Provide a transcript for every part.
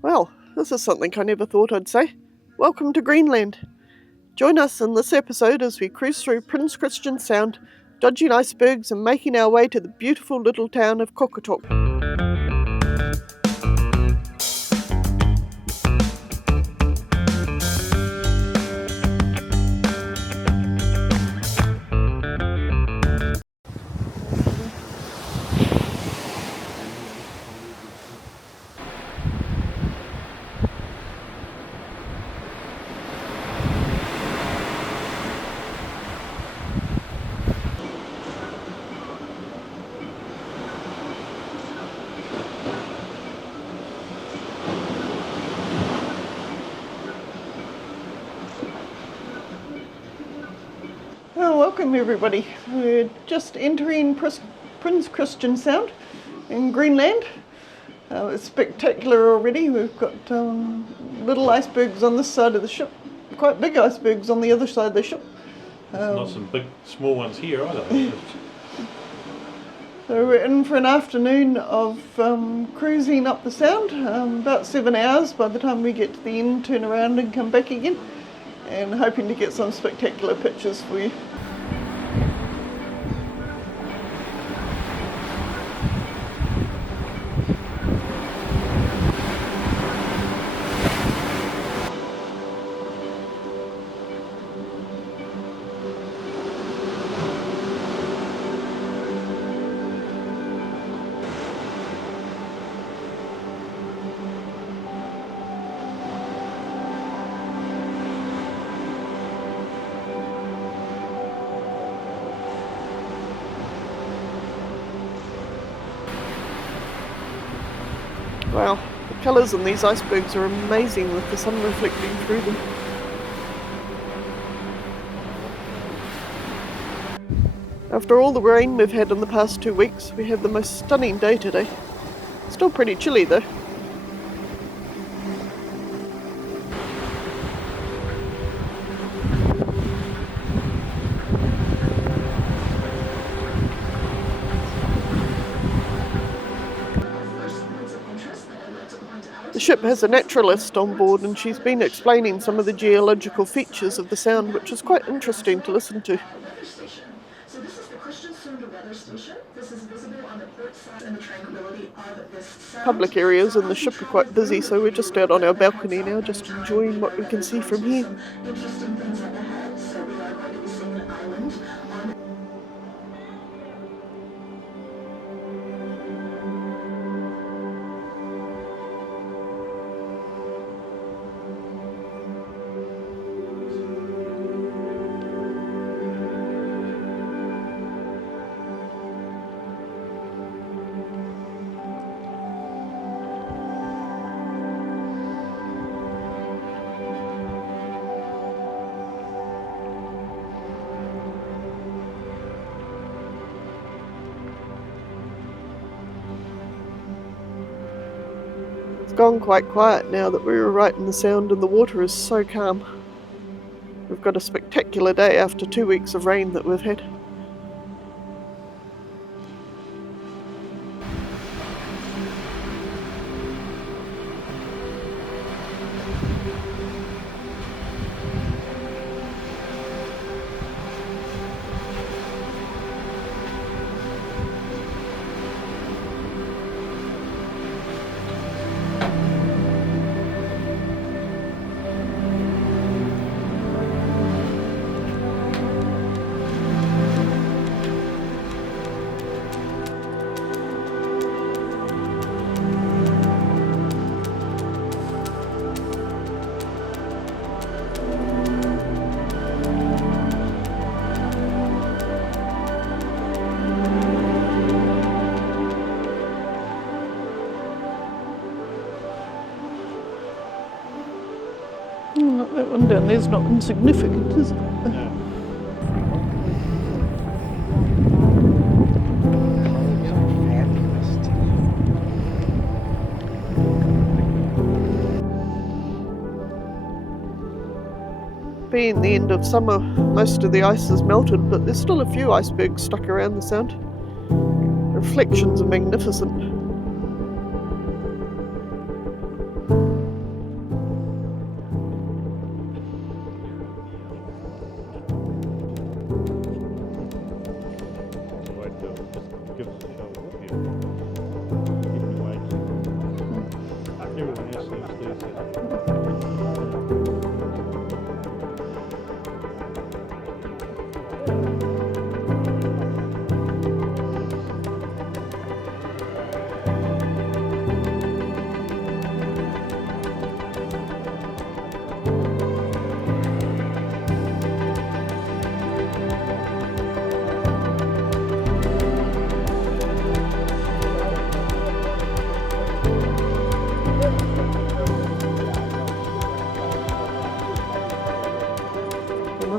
Well, this is something I never thought I'd say. Welcome to Greenland. Join us in this episode as we cruise through Prince Christian Sound, dodging icebergs and making our way to the beautiful little town of Qaqortoq. Well, welcome everybody. We're just entering Prince Christian Sound in Greenland. It's spectacular already. We've got little icebergs on this side of the ship, quite big icebergs on the other side of the ship. Not some big, small ones here either. So we're in for an afternoon of cruising up the sound, about 7 hours by the time we get to the end, turn around and come back again, and hoping to get some spectacular pictures for you. Wow, the colours in these icebergs are amazing with the sun reflecting through them. After all the rain we've had in the past 2 weeks, we had the most stunning day today. Still pretty chilly though. The ship has a naturalist on board and she's been explaining some of the geological features of the sound, which is quite interesting to listen to. So this is the Christiansund weather station. This is visible on the port side and the tranquility of this sound. Public areas in the ship are quite busy, so we're just out on our balcony now, just enjoying what we can see from here. Interesting things up ahead. So we are going to be seeing an island on It's gone quite quiet now that we're right in the sound and the water is so calm. We've got a spectacular day after 2 weeks of rain that we've had. That one down there's not insignificant, is it? No. Being the end of summer, most of the ice has melted, but there's still a few icebergs stuck around the sound. The reflections are magnificent.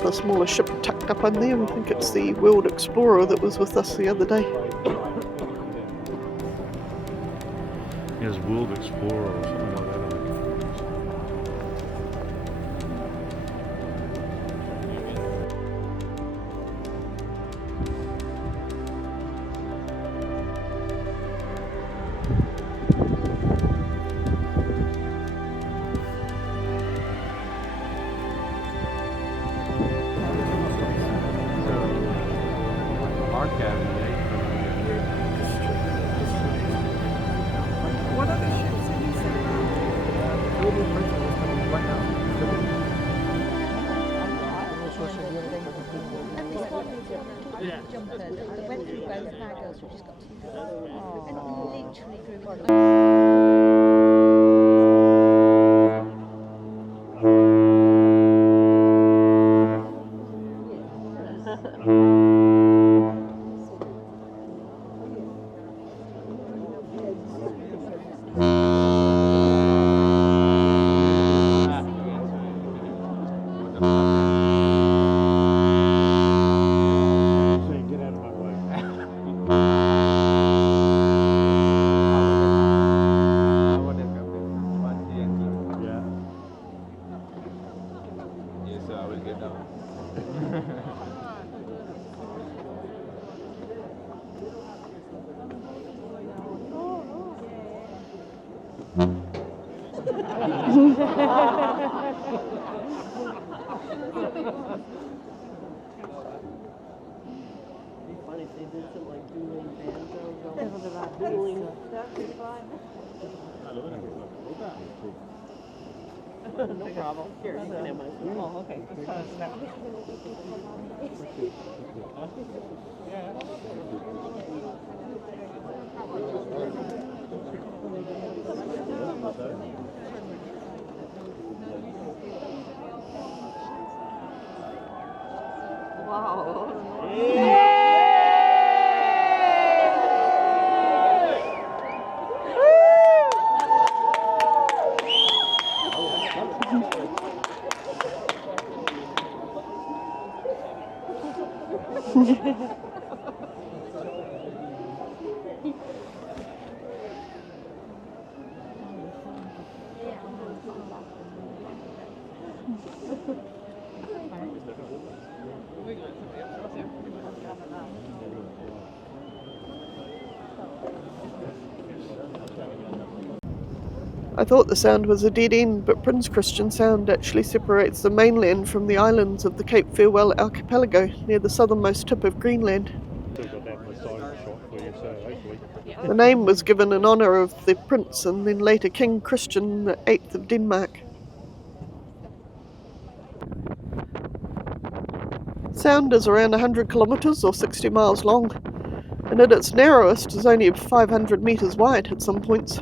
another smaller ship tucked up in there. I think it's the World Explorer that was with us the other day. Here's World Explorer or something like that. What other ships have you seen? Jumpers. I went through both now girls, we've just got 2 girls. And it literally grew Funny if they did some like dueling bands. Dueling. That'd be fun. No problem. Here, you can have my phone. Oh, okay. Wow. I thought the sound was a dead end, but Prince Christian Sound actually separates the mainland from the islands of the Cape Farewell archipelago near the southernmost tip of Greenland. The name was given in honour of the prince and then later King Christian VIII of Denmark. Sound is around 100 kilometres or 60 miles long, and at its narrowest is only 500 metres wide at some points.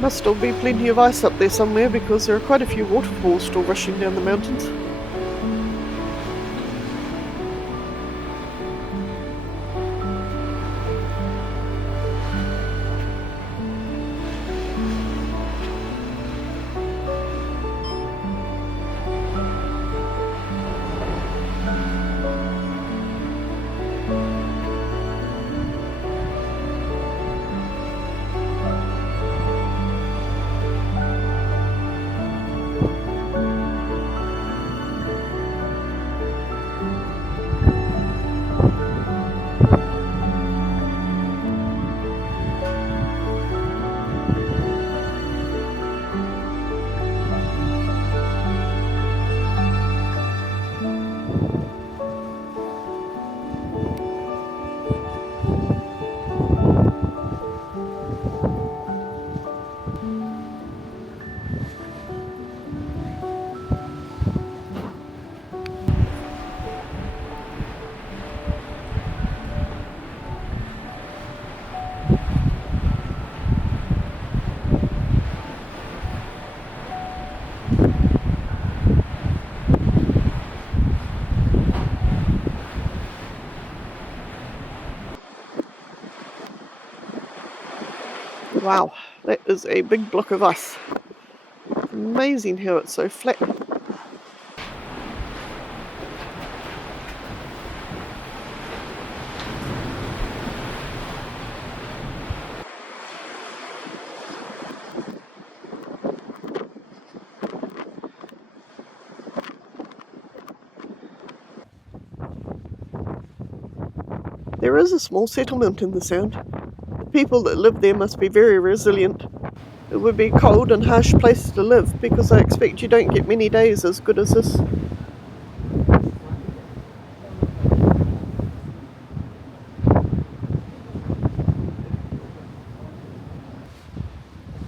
Must still be plenty of ice up there somewhere because there are quite a few waterfalls still rushing down the mountains. Wow, that is a big block of ice. Amazing how it's so flat. There is a small settlement in the Sound. The people that live there must be very resilient. It would be a cold and harsh place to live because I expect you don't get many days as good as this.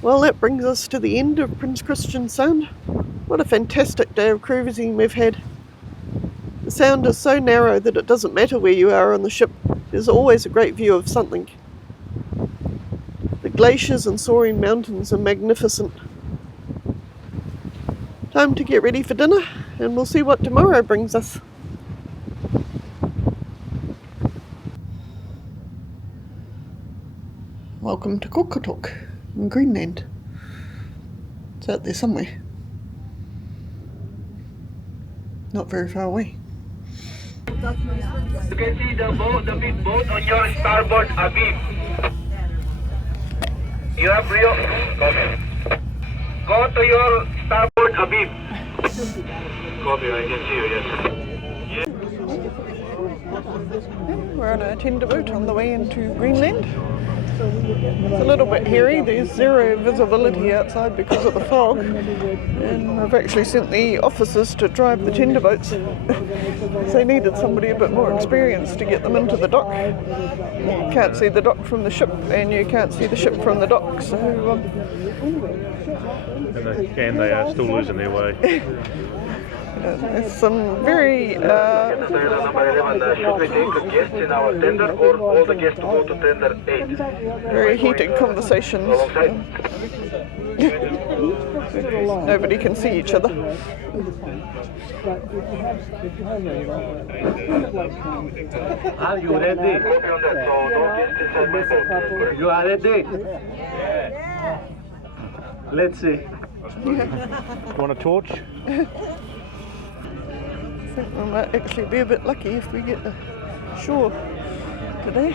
Well, that brings us to the end of Prince Christian Sound. What a fantastic day of cruising we've had. The Sound is so narrow that it doesn't matter where you are on the ship. There's always a great view of something. The glaciers and soaring mountains are magnificent. Time to get ready for dinner, and we'll see what tomorrow brings us. Welcome to Qaqortoq in Greenland. It's out there somewhere. Not very far away. You can see the big boat on your starboard abeam. You have real. Go to your starboard abeam. Copy, I can see you, yes. We're on a tender boat on the way into Greenland. It's a little bit hairy, there's zero visibility outside because of the fog, and I've actually sent the officers to drive the tender boats. They needed somebody a bit more experienced to get them into the dock. You can't see the dock from the ship, and you can't see the ship from the dock, so And they are still losing their way. there's some very Number 11, should we take guests in our tender or all the guests to go to tender 8? very heated conversations. Nobody can see each other. Are you ready? You are ready? Let's see. You want a torch? I think we might actually be a bit lucky if we get ashore today.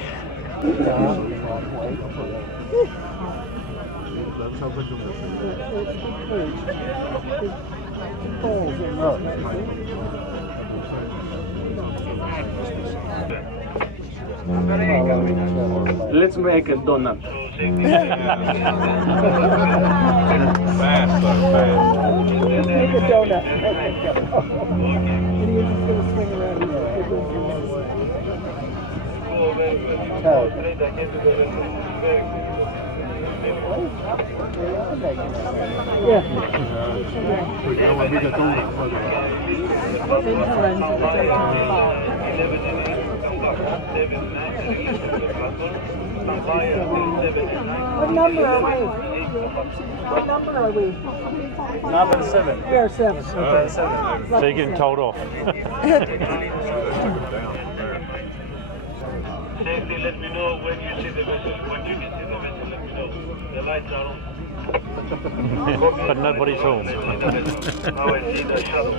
Let's make a donut. Fast. Make a donut. And he was just going to swing around What number are we? What number are we? Number 7. We are 7. Number 7. So you're getting told off. Safely, let me know when you see the vessel. When you can see the vessel, let me know. The lights are on. But nobody's home. Now I see the shadow.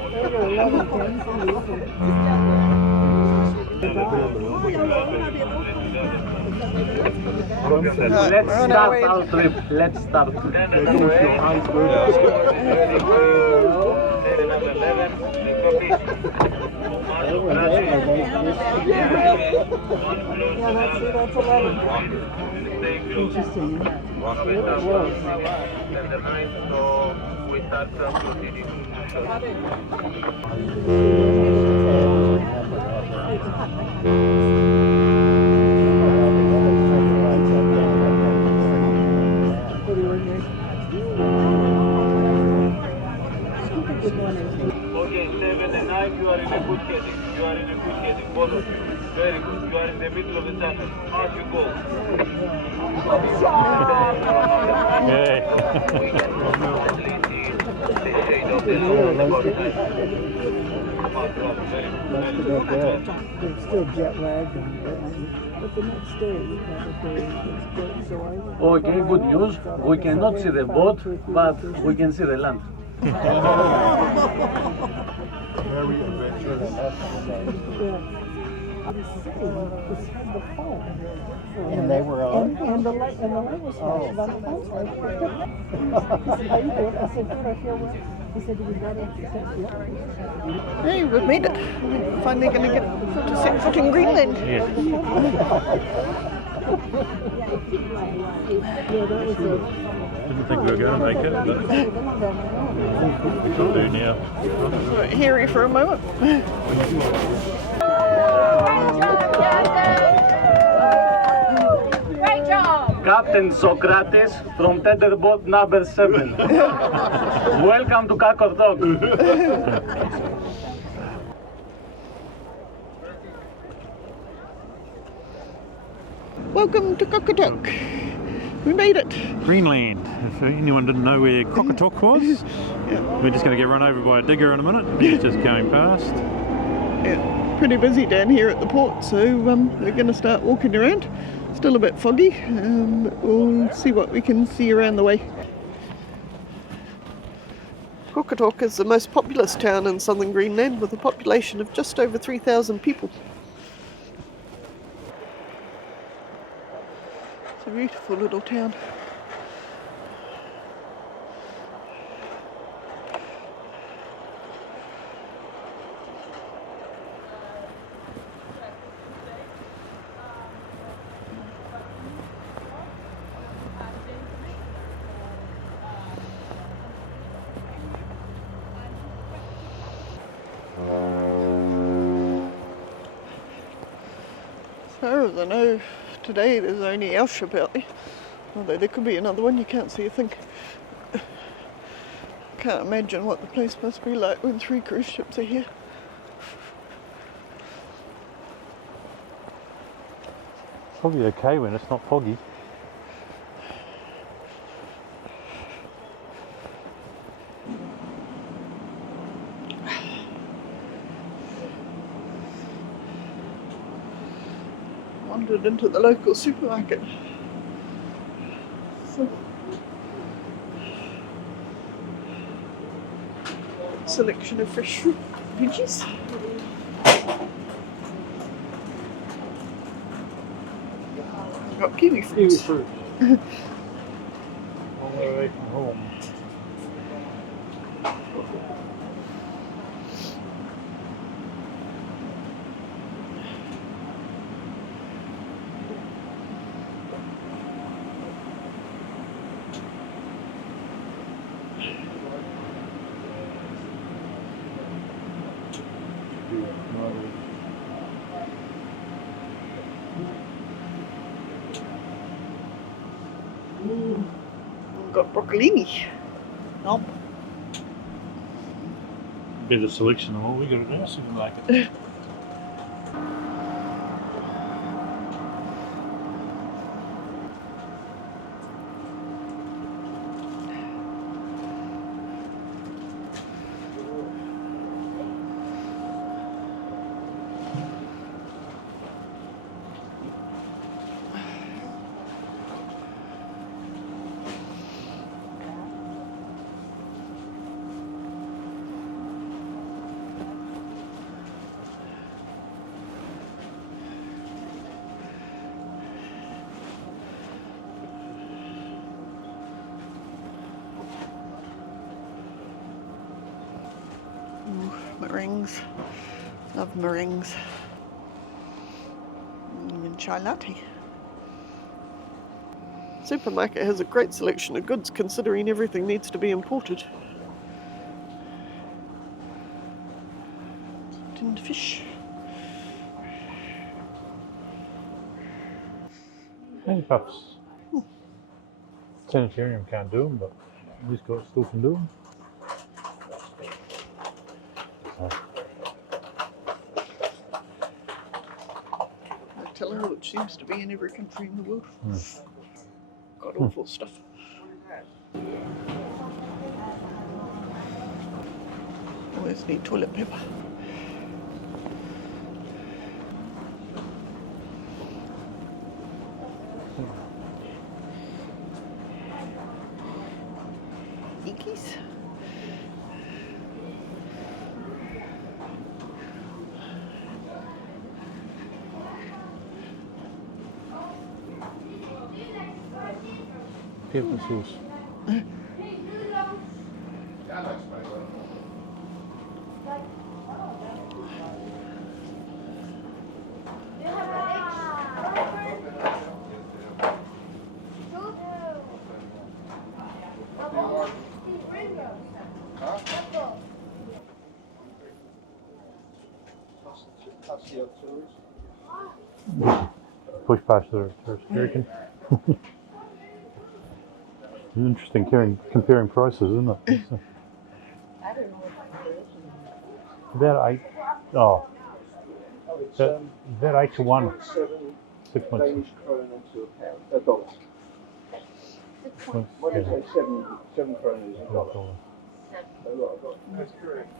Let's start our trip. Let's start. That's 11. Interesting. We start Okay, 7 and 9, you are in a good heading. You are in a good heading, both of you. Very good. You are in the middle of the channel. Out you go. Yay. problem. Very good. That's the big deal. They're still jet lagged, but the next day, the other day, it's good. So I went Okay, good news. We cannot see the boat, but we can see the land. Very adventurous. And they were on? And the light was flashing on the phone. How you doing? I said, good, I feel well. He said, we got it. He said, yeah. Hey, we've made it. We're finally going to get to set foot in Greenland. Yeah. Didn't think we were going to make it, but we could do now. Right, hairy for a moment. Great job! Captain Socrates from tetherboat number 7. Welcome to Qaqortoq. Welcome to Qaqortoq. We made it. Greenland. If anyone didn't know where Qaqortoq was, we're just going to get run over by a digger in a minute. He's just going past. Yeah, pretty busy down here at the port, so we're going to start walking around. Still a bit foggy. We'll see what we can see around the way. Qaqortoq is the most populous town in southern Greenland with a population of just over 3,000 people. It's a beautiful little town. As far as I know, today there's only our ship out there. Although there could be another one, you can't see a thing. Can't imagine what the place must be like when 3 cruise ships are here. Probably okay when it's not foggy. Wandered into the local supermarket. So, selection of fresh fruit, veggies. Got kiwi fruit. Kiwi fruit. All the way from home. Got broccolini. Nom. Better selection than what we got at our supermarket. Meringues. Love meringues. And chai latte. Supermarket has a great selection of goods considering everything needs to be imported. Tinned fish. Penny puffs. Sanitarium can't do them, but this guy still can do them. Tell her which seems to be in every country in the world. God awful stuff. Always need toilet paper. nice. Pepper sauce. Push past the tourist American. Interesting comparing prices, isn't it? About 8. Oh, about 8 to 1. 6 months. Danish kroner to a dollar. What did you say? 7 kroner is a dollar. That's correct.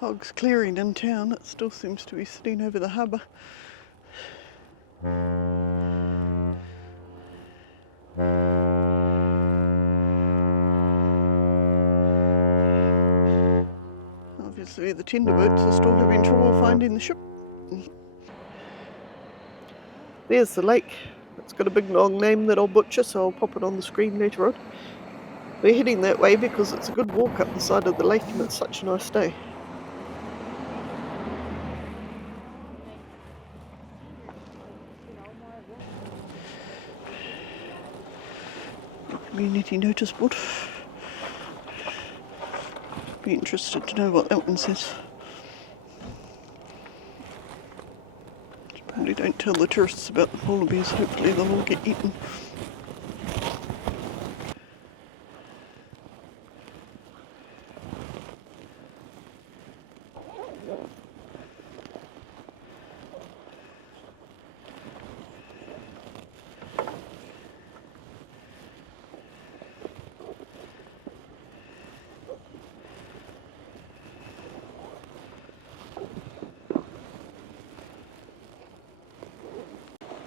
Fog's clearing in town. It still seems to be sitting over the harbour. Obviously the tender boats are still having trouble finding the ship. There's the lake. It's got a big long name that I'll butcher, so I'll pop it on the screen later on. We're heading that way because it's a good walk up the side of the lake and it's such a nice day. Community notice board. Be interested to know what that one says. Probably don't tell the tourists about the polar bears, hopefully they'll all get eaten.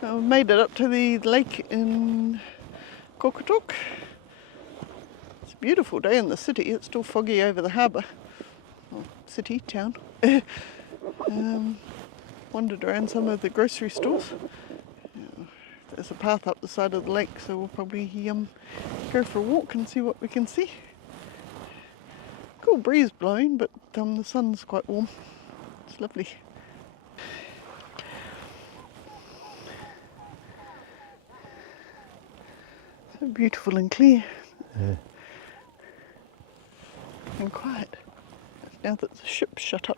We've made it up to the lake in Qaqortoq. It's a beautiful day in the city. It's still foggy over the harbour. Well, city, town. Wandered around some of the grocery stores. There's a path up the side of the lake, so we'll probably go for a walk and see what we can see. Cool breeze blowing, but the sun's quite warm. It's lovely. So beautiful and clear. Yeah. And quiet. Now that the ship's shut up.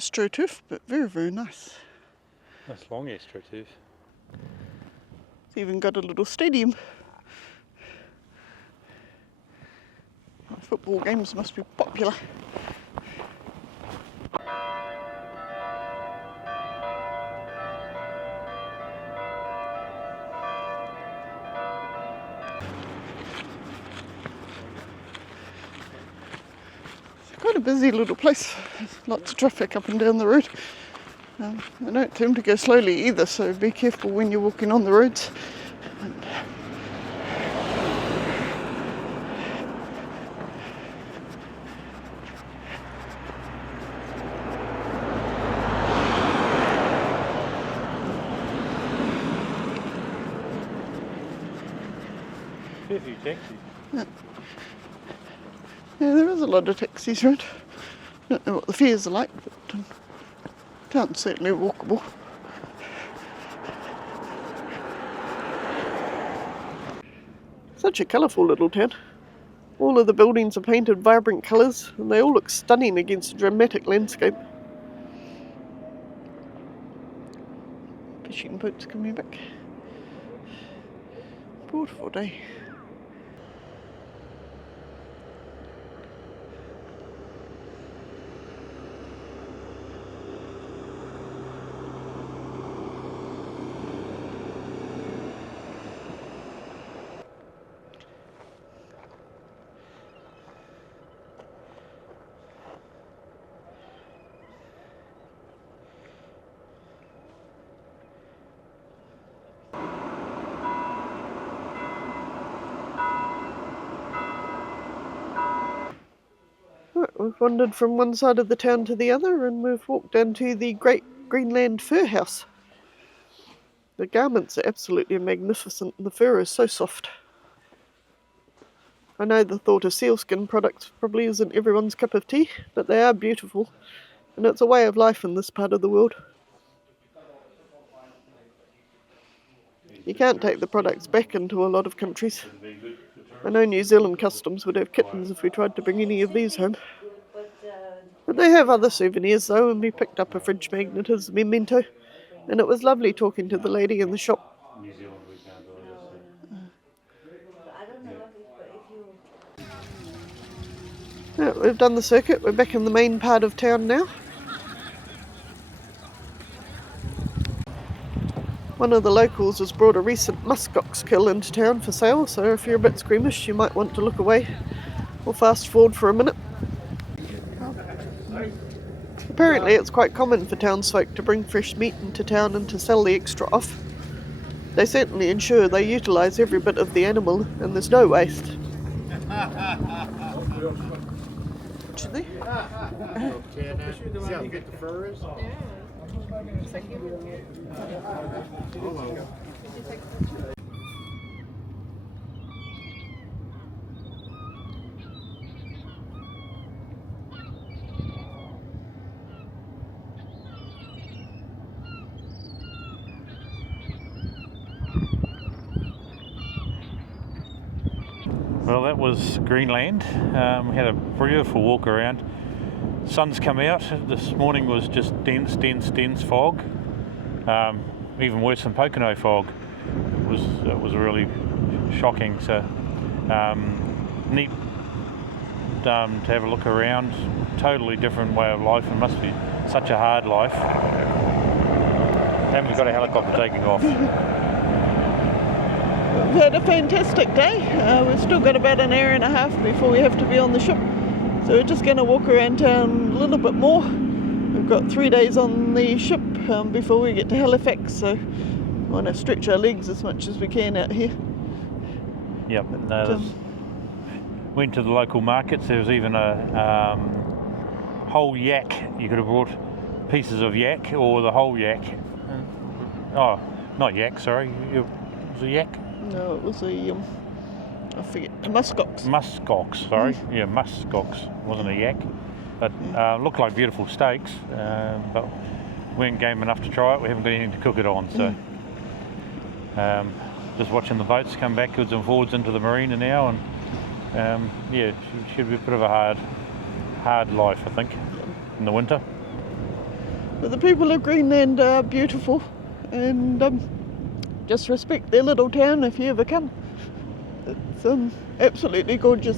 AstroTurf, but very, very nice. That's long AstroTurf. It's even got a little stadium. Football games must be popular. It's quite a busy little place. There's lots of traffic up and down the road. They don't seem to go slowly either, so be careful when you're walking on the roads. A few taxis. Yeah, there is a lot of taxis around. I don't know what the fares are like, but town's certainly walkable. Such a colourful little town. All of the buildings are painted vibrant colours and they all look stunning against a dramatic landscape. Fishing boats coming back. Beautiful day. We've wandered from one side of the town to the other and we've walked down to the Great Greenland Fur House. The garments are absolutely magnificent and the fur is so soft. I know the thought of sealskin products probably isn't everyone's cup of tea, but they are beautiful and it's a way of life in this part of the world. You can't take the products back into a lot of countries. I know New Zealand customs would have kittens if we tried to bring any of these home. But they have other souvenirs though, and we picked up a fridge magnet as a memento. And it was lovely talking to the lady in the shop. Yeah, we've done the circuit, we're back in the main part of town now. One of the locals has brought a recent muskox kill into town for sale, so if you're a bit squeamish you might want to look away or fast forward for a minute. Apparently it's quite common for townsfolk to bring fresh meat into town and to sell the extra off. They certainly ensure they utilise every bit of the animal and there's no waste. Actually. See how good the fur is? Well, that was Greenland. We had a beautiful walk around. Sun's come out. This morning was just dense fog. Even worse than Pocono fog. It was really shocking. So neat to have a look around. Totally different way of life. It must be such a hard life. And we've got a helicopter taking off. We've had a fantastic day. We've still got about an hour and a half before we have to be on the ship. So we're just going to walk around town a little bit more. We've got 3 days on the ship before we get to Halifax, so we want to stretch our legs as much as we can out here. Yep. Went to the local markets. There was even a whole yak. You could have brought pieces of yak or the whole yak. Oh, not yak, sorry. It was a yak? No, it was a, I forget, a muskox. Muskox, sorry. Yeah, muskox. Wasn't a yak. But looked like beautiful steaks, but we weren't game enough to try it. We haven't got anything to cook it on, so just watching the boats come backwards and forwards into the marina now, and yeah, it should be a bit of a hard life, I think, in the winter. But the people of Greenland are beautiful, and just respect their little town if you ever come. It's absolutely gorgeous.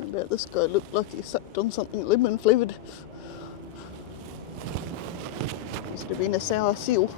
I bet this guy looked like he sucked on something lemon flavoured. Must have been a sour seal.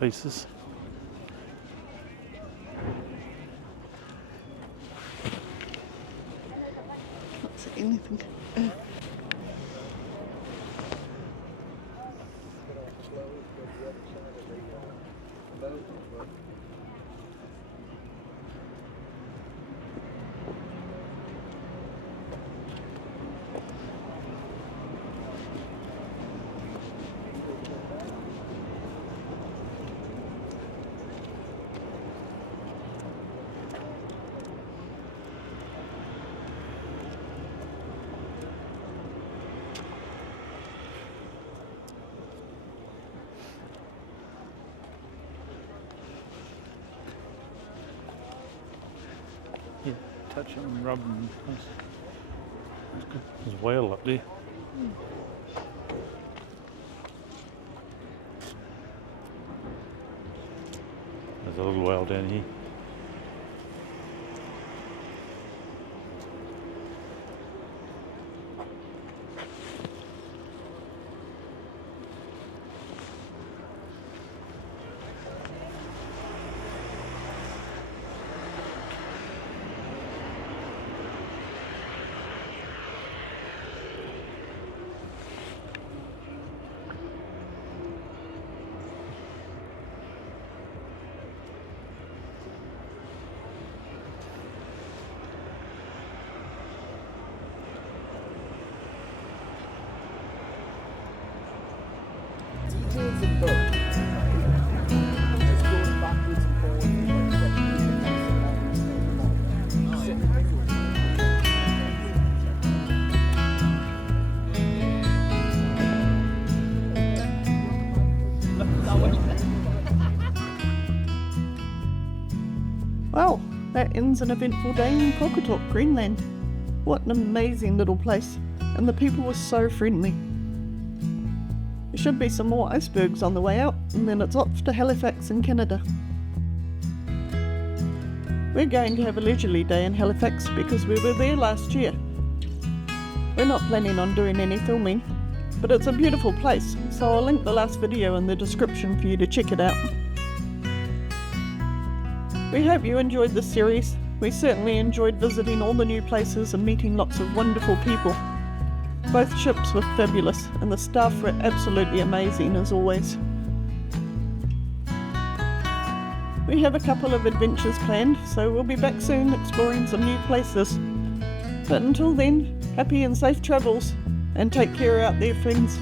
Faces. Can't see anything. Yeah, touch it and rub them. That's good. There's a whale up there. There's a little whale down here. Details of both. Just going backwards and forwards and Well, that ends an eventful day in Qaqortoq, Greenland. What an amazing little place, and the people were so friendly. There should be some more icebergs on the way out, and then it's off to Halifax in Canada. We're going to have a leisurely day in Halifax because we were there last year. We're not planning on doing any filming, but it's a beautiful place, so I'll link the last video in the description for you to check it out. We hope you enjoyed this series. We certainly enjoyed visiting all the new places and meeting lots of wonderful people. Both ships were fabulous and the staff were absolutely amazing as always. We have a couple of adventures planned, so we'll be back soon exploring some new places. But until then, happy and safe travels, and take care out there, friends.